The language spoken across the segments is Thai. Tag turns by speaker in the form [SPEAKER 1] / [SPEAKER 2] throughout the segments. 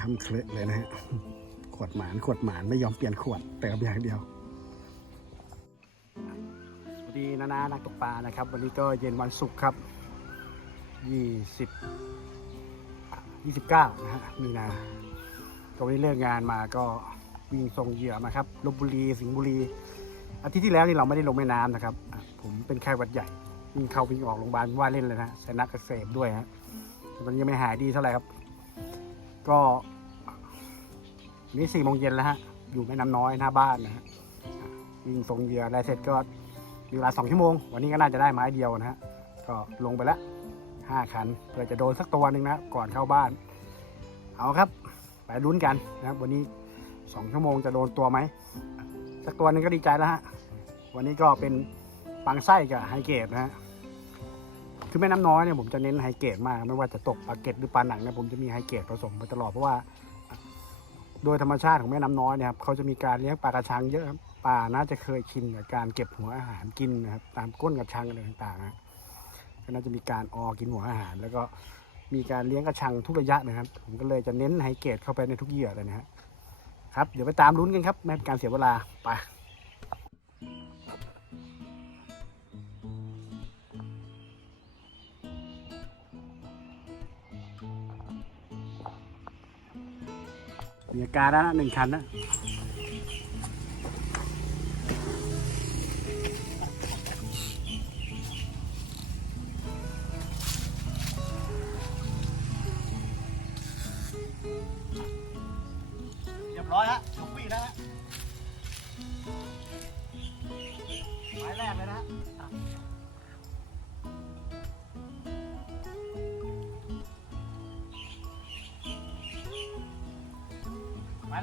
[SPEAKER 1] คำเคลอะเลยนะฮะ ขวดหมานขวดหมานไม่ยอมเปลี่ยนขวดเติมอย่างเดียวสวัสดีนานานักตกปลานะครับ วันนี้ก็เย็นวันศุกร์ครับ 20 29นะฮะมีนาตรงนี้เลิกงานมาก็วิ่งส่งเหยื่อมาครับลบบุรีสิงห์บุรี อาทิตย์ที่แล้วนี่เราไม่ได้ลงแม่น้ำนะครับอะผมเป็นไข้หวัดใหญ่วิ่งเข้าวิ่งออกโรงพยาบาลว่าเล่นเลยนะใส่นักอักเสบด้วยฮะ มันยังไม่หายดีเท่าไหร่ครับ ก็ นี่สี่โมงเย็นแล้วฮะ อยู่แม่น้ำน้อยหน้าบ้านนะฮะอะวิ่งส่งเหยื่ออะไรเสร็จก็มีเวลาสองชั่วโมง วันนี้ก็น่าจะได้ไม้เดียวนะฮะ ก็ลงไปแล้วห้าคันเพื่อจะโดนสักตัวหนึ่งนะ ก่อนเข้าบ้าน เอาครับ ไปลุ้นกันนะครับวันนี้สองชั่วโมงจะโดนตัวไหม สักตัวหนึงก็ดีใจแล้วฮะ วันนี้ก็เป็นปังไส้กับไฮเกรดนะฮะคือแม่น้ำน้อยเนี่ยผมจะเน้นไฮเกรดมาก ไม่ว่าจะตกปลาเกตหรือปลาหนังเนี่ยผมจะมีไฮเกรดผสมมาตลอดเพราะว่า โดยธรรมชาติของแม่น้ำน้อยเนี่ยครับเขาจะมีการเลี้ยงปลากระชังเยอะครับปลาน่าจะเคยชินกับการเก็บหัวอาหารกินนะครับ ตามก้นกระชังอะไรต่างๆนะก็น่าจะมีการออกินหัวอาหาร แล้วก็มีการเลี้ยงกระชังทุกระยะนะครับ ผมก็เลยจะเน้นไฮเกตเข้าไปในทุกเหยื่อเลยนะฮะครับ เดี๋ยวไปตามลุ้นกันครับไม่เป็นการเสียเวลาไป มีอาการแล้วนะหนึ่งคันนะ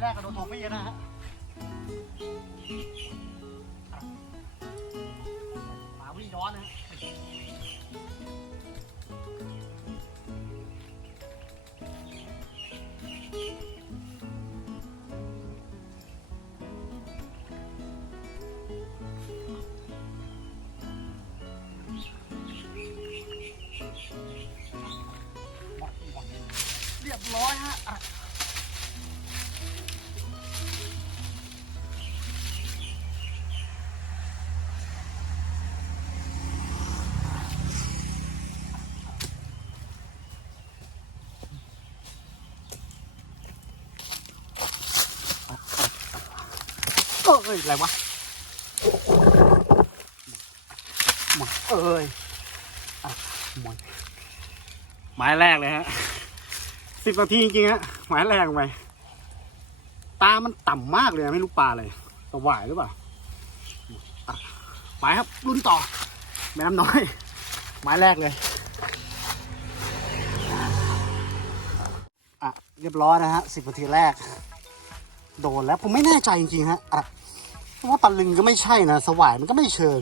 [SPEAKER 1] แรกก็โดนถูกปีนะฮะ เอ้ยอะไรวะหมดเอ้ยอะหมดไม้แรกเลยฮะสิบนาทีจริงๆฮะหมายแรงไปตามันต่ำมากเลยไม่รู้ปลาอะไรสวายหรือเปล่าอะไปครับรุ่นต่อแม่น้ำน้อย หมายแรกเลยอะเรียบร้อยนะฮะสิบนาทีแรก โดนแล้วผมไม่แน่ใจจริงๆฮะอะ ว่าปลาลึงก็ไม่ใช่นะ สวายมันก็ไม่เชิง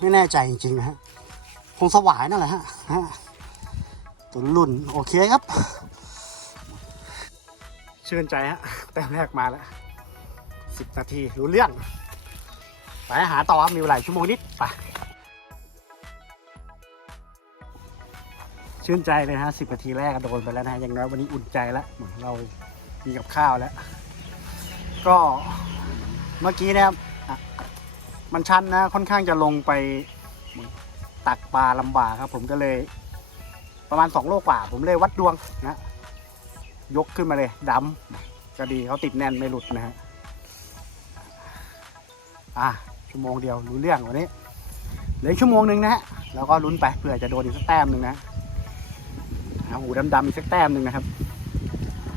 [SPEAKER 1] ไม่แน่ใจจริงๆนะฮะ คงสวายนั่นแหละฮะตัวรุ่นโอเคครับ เชื่นใจฮะ แต้มแรกมาแล้วสิบนาทีรู้เรื่อง ไปหาต่อครับมีเวลาชั่วโมงนิดไปชื่นใจเลยฮะสิบนาทีแรกโดนไปแล้วนะ อย่างน้อยวันนี้อุ่นใจแล้วเหมือนเรามีกับข้าวแล้ว ก็เมื่อกี้เนะครับอะมันชันนะค่อนข้างจะลงไปตักปลาลำบากครับ ผมก็เลย ประมาณสองโลกว่า ผมเลยวัดดวงนะยกขึ้นมาเลยดำก็ดีเขาติดแน่นไม่หลุดนะฮะอะชั่วโมงเดียวรู้เรื่องวันนี้เหลือชั่วโมงหนึ่งนะฮะแล้วก็ลุ้นไปเผื่อจะโดนอีกสักแต้มหนึ่งนะเอาหูดำๆอีกสักแต้มหนึ่งนะครับ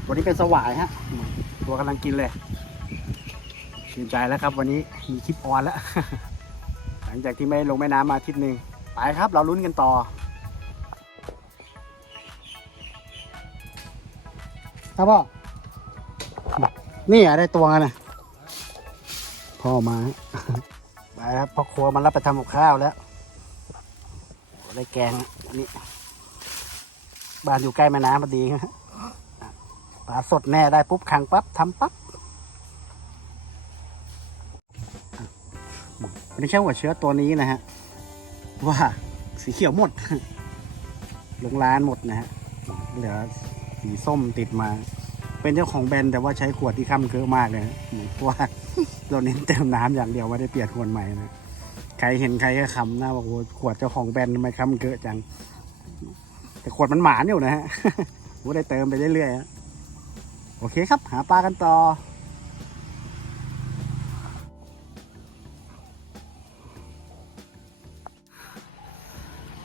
[SPEAKER 1] วันนี้เป็นสวายฮะตัวกำลังกินเลย ชื่นใจแล้วครับ วันนี้มีคลิปออนแล้ว หลังจากที่ไม่ลงแม่น้ำมาอาทิตย์หนึ่งไปครับเราลุ้นกันต่อครับพ่อ นี่อะได้ตัวกันนะพ่อมา ไปครับพ่อครัวมารับไปทำกับข้าวแล้วอ้ได้แกงอันนี้บ้านอยู่ใกล้แม่น้ำพอดีปลาสดแน่ได้ปุ๊บขังปั๊บทำปั๊บ วันนี้ใช้หัวเชื้อตัวนี้นะฮะว่าสีเขียวหมดลงร้านหมดนะฮะเหลือสีส้มติดมา เป็นเจ้าของแบรนด์แต่ว่าใช้ขวดที่ค้ำเกอะมากเลยนะเพราะว่าเราเน้นเติมน้ำอย่างเดียวไม่ได้เปลี่ยนขวดใหม่นะใครเห็นใครก็ขำนะบอกโอ้ขวดเจ้าของแบรนด์ทำไมค้ำเกอะจัง แต่ขวดมันหมานอยู่นะฮะผมได้เติมไปเรื่อยๆโอเคครับ หาปลากันต่อ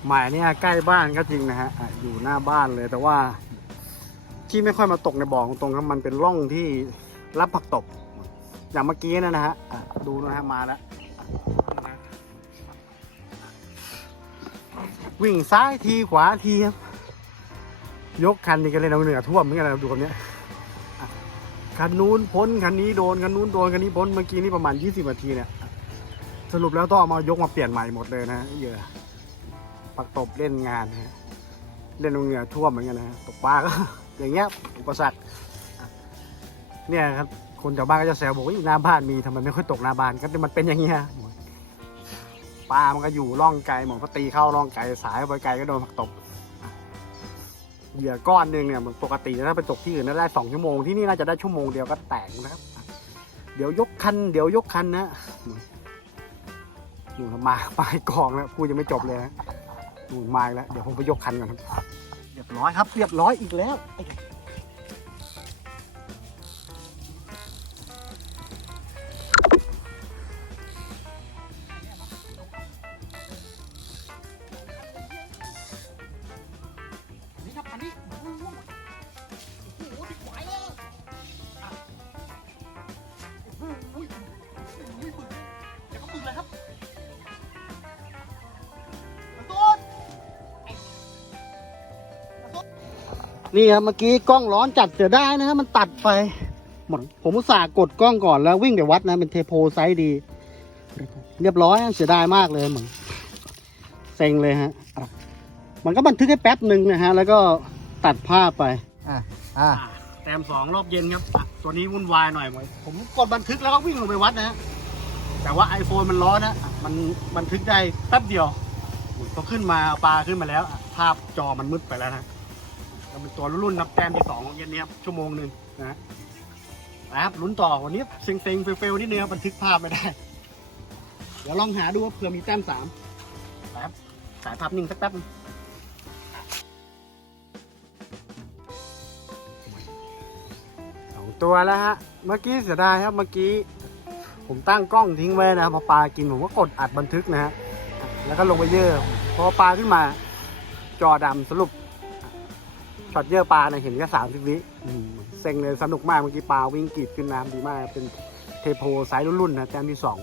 [SPEAKER 1] หมายเนี่ยใกล้บ้านก็จริงนะฮะอะอยู่หน้าบ้านเลยแต่ว่า ที่ไม่ค่อยมาตกในบ่อตรงครับมันเป็นร่องที่รับผักตบอย่างเมื่อกี้นะนะฮะอะดูนะฮะมาแล้ววิ่งซ้ายทีขวาทีครับยกคันนี้กันเลยนะเหนือท่วมเหมือนกันนะดูคนเนี้ยอะคันนู้นพ้นคันนี้โดนคันนู้นโดนคันนี้พ้นเมื่อกี้นี่ประมาณ 20นาทีเนี่ยสรุปแล้วต้องเอามายกมาเปลี่ยนใหม่หมดเลยนะเยื่อ ปักตบเล่นงานนะฮะเล่นเหนือท่วมเหมือนกันนะตกปลาก็อย่างเงี้ยอุปสรรคเนี่ยครับคนแถวบ้านก็จะแซวบอกว่าหน้าบ้านมีทำไมไม่ค่อยตกหน้าบ้านก็มันเป็นอย่างเงี้ยปลามันก็อยู่ร่องไกลหมดพอตีเข้าร่องไกลสายไปไกลก็โดนผักตบเหยื่อก้อนหนึ่งเนี่ยมันปกติถ้าไปตกที่อื่นน่าได้สองชั่วโมงที่นี่น่าจะได้ชั่วโมงเดียวก็แตกนะครับ เดี๋ยวยกคันเดี๋ยวยกคันนะนู่นมาปลายกองแล้วพูดยังไม่จบเลยนะ นู่นมาอีกแล้ว เดี๋ยวผมไปยกคันก่อนครับ เรียบร้อยครับ เรียบร้อยอีกแล้ว นี่ครับเมื่อกี้กล้องร้อนจัดเสียได้นะฮะมันตัดไปหมดผมอุตส่าห์กดกล้องก่อนแล้ววิ่งไปวัดนะเป็นเทโพไซส์ดี เรียบร้อยเสียดายมากเลยเหมือนเซ็งเลยฮะอะมันก็บันทึกให้แป๊บหนึ่งนะฮะ แล้วก็ตัดภาพไป
[SPEAKER 2] อ่าอ่า
[SPEAKER 1] แต้มสองรอบเย็นครับอะตัวนี้วุ่นวายหน่อยผมกดบันทึกแล้วก็วิ่งลงไปวัดนะฮะแต่ว่า iPhone มันร้อนนะอะมันบันทึกได้แป๊บเดียวพอขึ้นมาเอาปลาขึ้นมาแล้วอะภาพจอมันมืดไปแล้วนะ ก็เป็นตัวรุ่นนับแต้มที่สองของเย็นนี้ครับชั่วโมงหนึ่งนะครับลุ้นต่อวันนี้เซ็งๆเฟลๆนิดนึงครับบันทึกภาพไม่ได้ เดี๋ยวลองหาดูว่าเผื่อมีแต้มสามนะครับสายภาพนิ่งสักแป๊บนึงสองตัวแล้วฮะ เมื่อกี้เสียดายครับเมื่อกี้ ผมตั้งกล้องทิ้งไว้นะพอปลากินผมก็กดอัดบันทึกนะฮะแล้วก็ลงไปเยอะพอปลาขึ้นมา จอดำสรุป ช็อตเยอะปลาเนี่ยเห็นแค่สามสิบวิเซ็งเลยสนุกมากเมื่อกี้ปลาวิ่งกรีดขึ้นน้ำดีมาก เป็นเทโพไซส์รุ่นๆนะแต้มที่สอง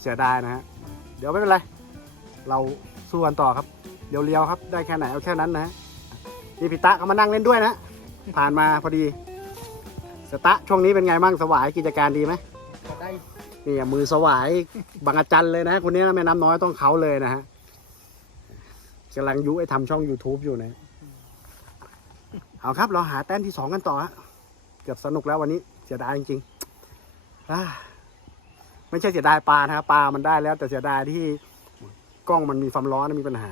[SPEAKER 1] เสียดายนะฮะ เดี๋ยวไม่เป็นไร เราสู้กันต่อครับ เดี๋ยวเลี้ยวครับ ได้แค่ไหนเอาแค่นั้นนะฮะนี่พิตะเขามานั่งเล่นด้วยนะ ผ่านมาพอดี สตะช่วงนี้เป็นไงบ้างสวายกิจการดีไหม
[SPEAKER 2] ได้
[SPEAKER 1] นี่มือสวายบางอาจันเลยนะคนนี้แม่น้ำน้อยต้องเขาเลยนะฮะกำลังยุไอ้ทำช่อง YouTube อยู่นะ เอาครับ เราหาแต้มที่สองกันต่อฮะเกือบสนุกแล้ววันนี้เสียดายจริงๆอ่าไม่ใช่เสียดายปลานะครับปลามันได้แล้ว แต่เสียดายที่กล้องมันมีความร้อนมีปัญหา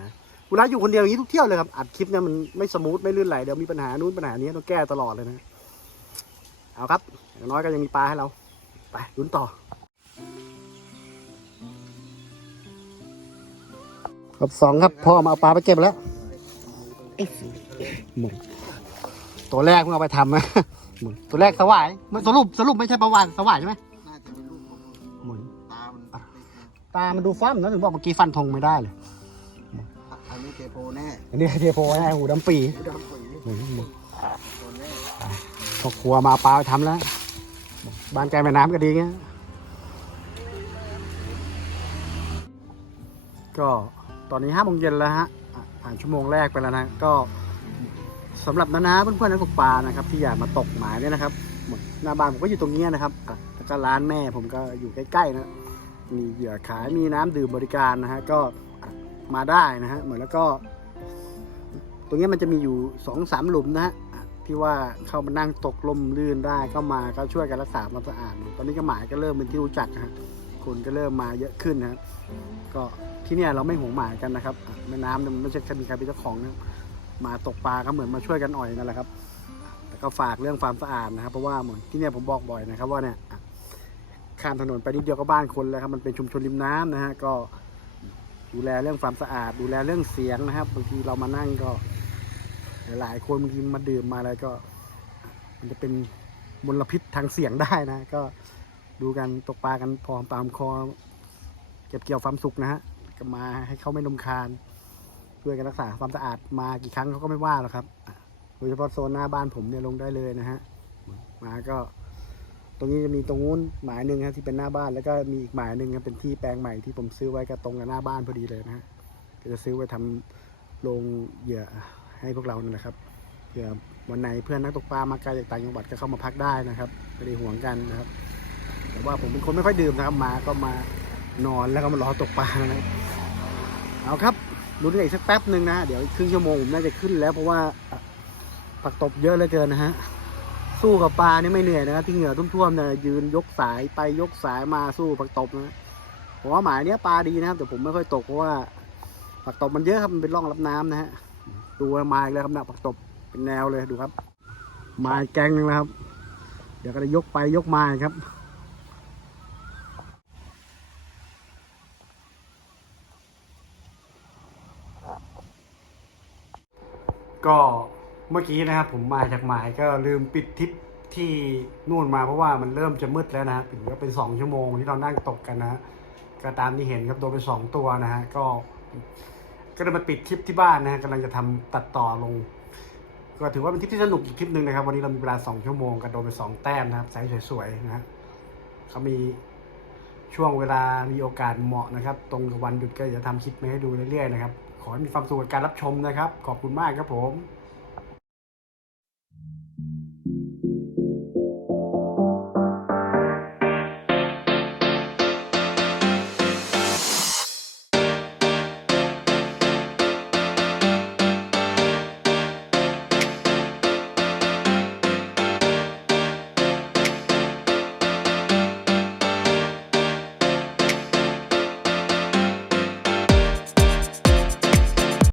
[SPEAKER 1] เวลาอยู่คนเดียวอย่างนี้ทุกเที่ยวเลยครับอัดคลิปเนี่ยมันไม่สมูทไม่ลื่นไหลเดี๋ยวมีปัญหานู้นปัญหานี้ต้องแก้ตลอดเลยนะเอาครับอย่างน้อยก็ยังมีปลาให้เรา ไปลุ้นต่อ ครับสองครับพ่อมาเอาปลาไปเก็บแล้วหมุน ตัวแรกเพิ่งเอาไปทำนะหมุนตัวแรกสวายมันสรุปสรุปไม่ใช่ประวานสวายใช่ไหม
[SPEAKER 2] น่าจะเป็นลูกของ
[SPEAKER 1] หมุน
[SPEAKER 2] ตามันติด
[SPEAKER 1] ตามันดูฟ้ามนะถึงบอกเมื่อกี้ฟันธงไม่ได้เลย
[SPEAKER 2] นะอันนี้เทโพแน่
[SPEAKER 1] อันนี้เทโพนะหูดำปี
[SPEAKER 2] หูดำปุ๋ย
[SPEAKER 1] หมุนหมุน
[SPEAKER 2] ตัวแน่
[SPEAKER 1] พอครัวมาเอาปลาไปทำแล้วบ้านไกลแม่น้ำก็ดีเงี้ยก็ตอนนี้ห้าโมงเย็นแล้วฮะอะผ่านชั่วโมงแรกไปแล้วนะก็ สำหรับนานาเพื่อนๆนักตกปลานะครับ ที่อยากมาตกหมายเนี่ยนะครับหน้าบ้านผมก็อยู่ตรงนี้นะครับอะแล้วก็ร้านแม่ผมก็อยู่ใกล้ๆนะมีเหยื่อขายมีน้ำดื่มบริการนะฮะก็มาได้นะฮะเหมือนแล้วก็ ตรงนี้มันจะมีอยู่สองสามหลุมนะฮะที่ว่าเข้ามานั่งตกลมลื่นได้ก็มาก็ช่วยกันรักษาความสะอาดตอนนี้ก็หมายก็เริ่มเป็นที่รู้จักนะฮะคนก็เริ่มมาเยอะขึ้นนะฮะก็ที่เนี่ยเราไม่หวงหมายกันนะครับแม่น้ำมันไม่ใช่แค่มีใครเป็นเจ้าของนะ มาตกปลาก็เหมือนมาช่วยกันอ่อยนั่นแหละครับแต่ก็ฝากเรื่องความสะอาดนะครับ เพราะว่าเหมือนที่เนี่ยผมบอกบ่อยนะครับ ว่าเนี่ยข้ามถนนไปนิดเดียวก็บ้านคนแล้วครับมันเป็นชุมชนริมน้ำนะฮะก็ดูแลเรื่องความสะอาด ดูแลเรื่องเสียงนะครับบางทีเรามานั่งก็ หลายคนบางทีมาดื่มมาอะไรก็ มันจะเป็นมลพิษทางเสียงได้นะ ก็ดูกันตกปลากันพอตามคอ เก็บเกี่ยวความสุขนะฮะก็มาให้เขาไม่ลำคาญ ช่วยกันรักษาความสะอาดมากี่ครั้งเขาก็ไม่ว่าหรอกครับโดยเฉพาะโซนหน้าบ้านผมเนี่ยลงได้เลยนะฮะมาก็ ตรงนี้จะมีตรงนู้นหมายหนึ่งครับที่เป็นหน้าบ้านแล้วก็มีอีกหมายหนึ่งครับเป็นที่แปลงใหม่ที่ผมซื้อไว้ก็ตรงกับหน้าบ้านพอดีเลยนะฮะก็จะซื้อไว้ทำโรงเหยื่อให้พวกเรานั่นแหละครับเผื่อวันไหนเพื่อนนักตกปลามาไกลจากต่างจังหวัดก็เข้ามาพักได้นะครับไม่ได้ห่วงกันนะครับ แต่ว่าผมเป็นคนไม่ค่อยดื่มนะครับมาก็มานอนแล้วก็มารอตกปลานะครับเอาครับ ลุ้นกันอีกสักแป๊บหนึ่งนะเดี๋ยวอีกครึ่งชั่วโมงผมน่าจะขึ้นแล้วเพราะว่าปักตบเยอะเหลือเกินนะฮะสู้กับปลานี่ไม่เหนื่อยนะครับที่เหงื่อท่วมๆเนี่ยยืนยกสายไปยกสายมาสู้ปักตบนะผมว่าหมายเนี้ยปลาดีนะครับแต่ผมไม่ค่อยตกเพราะว่าปักตบมันเยอะครับมันเป็นร่องรับน้ำนะฮะดูมาอีกแล้วครับนะปักตบเป็นแนวเลยดูครับ มาแกงนึงแล้วครับ เดี๋ยวก็จะยกไปยกมาครับ ก็เมื่อกี้นะครับผมมาจากหมายก็ลืมปิดทิปที่นู่นมาเพราะว่ามันเริ่มจะมืดแล้วนะฮะถึงก็เป็นสองชั่วโมงที่เรานั่งตกกันนะฮะก็ตามที่เห็นครับโดนไปสองตัวนะฮะก็ ก็เลยมาปิดคลิปที่บ้านนะฮะกำลังจะทำตัดต่อลง ก็ถือว่าเป็นทริปที่สนุกอีกทริปหนึ่งนะครับ วันนี้เรามีเวลาสองชั่วโมงก็โดนไปสองแต้มนะครับไซส์สวยๆนะฮะเขามีช่วงเวลามีโอกาสเหมาะนะครับ ตรงกับวันหยุดก็จะทำคลิปมาให้ดูเรื่อยๆนะครับ ขอให้มีความสุขกับการรับชมนะครับ ขอบคุณมากครับผม